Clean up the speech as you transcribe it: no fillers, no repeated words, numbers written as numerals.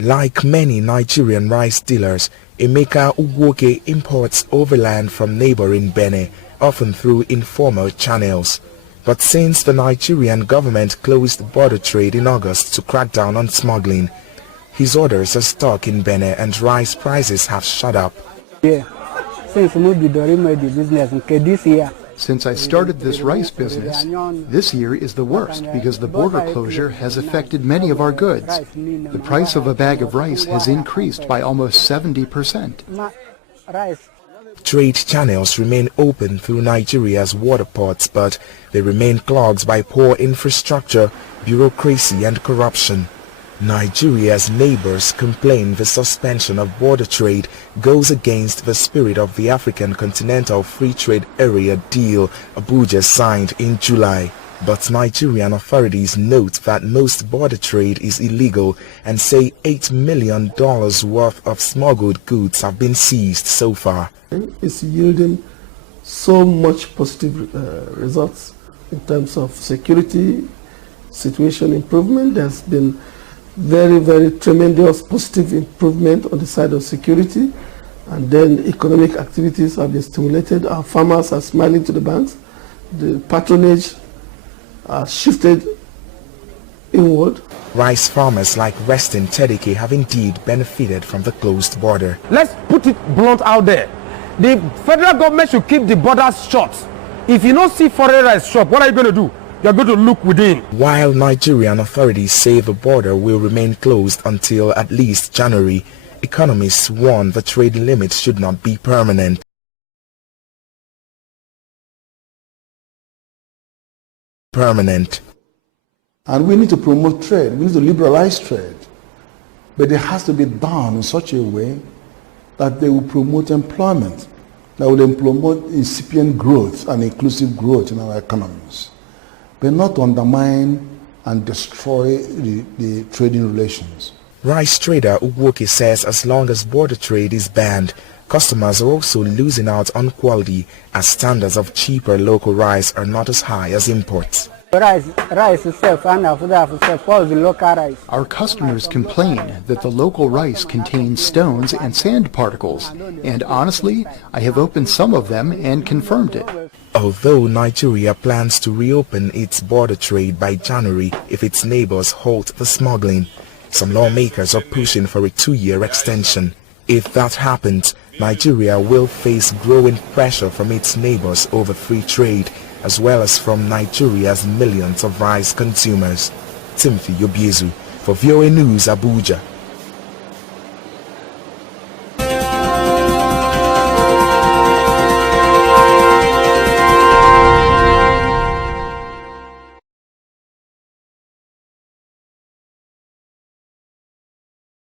Like many Nigerian rice dealers, Emeka Ugwoke imports overland from neighboring Benin, often through informal channels. But since the Nigerian government closed border trade in August to crack down on smuggling, his orders are stuck in Benin and rice prices have shot up. Since I started this rice business, this year is the worst because the border closure has affected many of our goods. The price of a bag of rice has increased by almost 70%. Trade channels remain open through Nigeria's water ports, but they remain clogged by poor infrastructure, bureaucracy and corruption. Nigeria's neighbors complain the suspension of border trade goes against the spirit of the African Continental Free Trade Area deal Abuja signed in July. But Nigerian authorities note that most border trade is illegal and say $8 million worth of smuggled goods have been seized so far. It's yielding so much positive results in terms of security, situation improvement. There's been very tremendous positive improvement on the side of security, and then economic activities have been stimulated. Our farmers are smiling to the banks. The patronage shifted inward. Rice farmers like Reston Tedeke have indeed benefited from the closed border. Let's put it blunt out there. The federal government should keep the borders shut. If you don't see foreign rice shop, what are you going to do? You're going to look within. While Nigerian authorities say the border will remain closed until at least January, economists warn the trade limit should not be permanent. And we need to promote trade, we need to liberalize trade. But it has to be done in such a way that they will promote employment, that will promote incipient growth and inclusive growth in our economies, but not undermine and destroy the trading relations. Rice trader Ugwoke says as long as border trade is banned, customers are also losing out on quality as standards of cheaper local rice are not as high as imports. Our customers complain that the local rice contains stones and sand particles, and honestly, I have opened some of them and confirmed it. Although Nigeria plans to reopen its border trade by January if its neighbors halt the smuggling, some lawmakers are pushing for a 2-year extension. If that happens, Nigeria will face growing pressure from its neighbors over free trade, as well as from Nigeria's millions of rice consumers. Obiezu for VOA News, Abuja.